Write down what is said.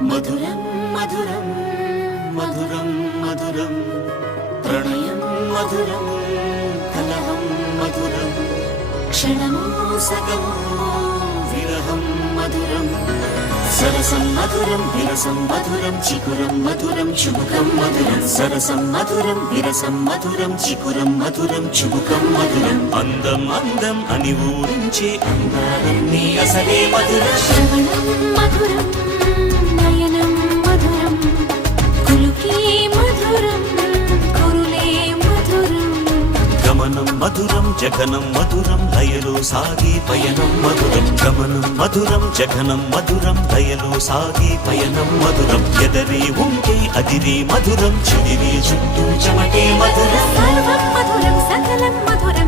మధురం మధురం మధురం మధురం ప్రణయం మధురం కలహం మధురం క్షణము సగము విరహం మధురం సరసం మధురం విరసం మధురం చికురం మధురం చుబుకం మధురం సరసం మధురం విరసం మధురం చికురం మధురం చుబుకం మధురం అందం అందం అని ఊరించే అందాలన్నీ అసలే మధురం శ్రవణం మధురం నయనం మధురం కులుకే మధురం కురులే మధురం గమనం మధురం జగనం మధురం లయలో సాగే పయనం మధురం గమనం మధురం జగనం మధురం లయలో సాగే పయనం మధురం ఎదరి ఉంటే అదిరే మధురం చెదిరే చుట్టూ చెమటే మధురం సర్వం మధురం సకలం మధురం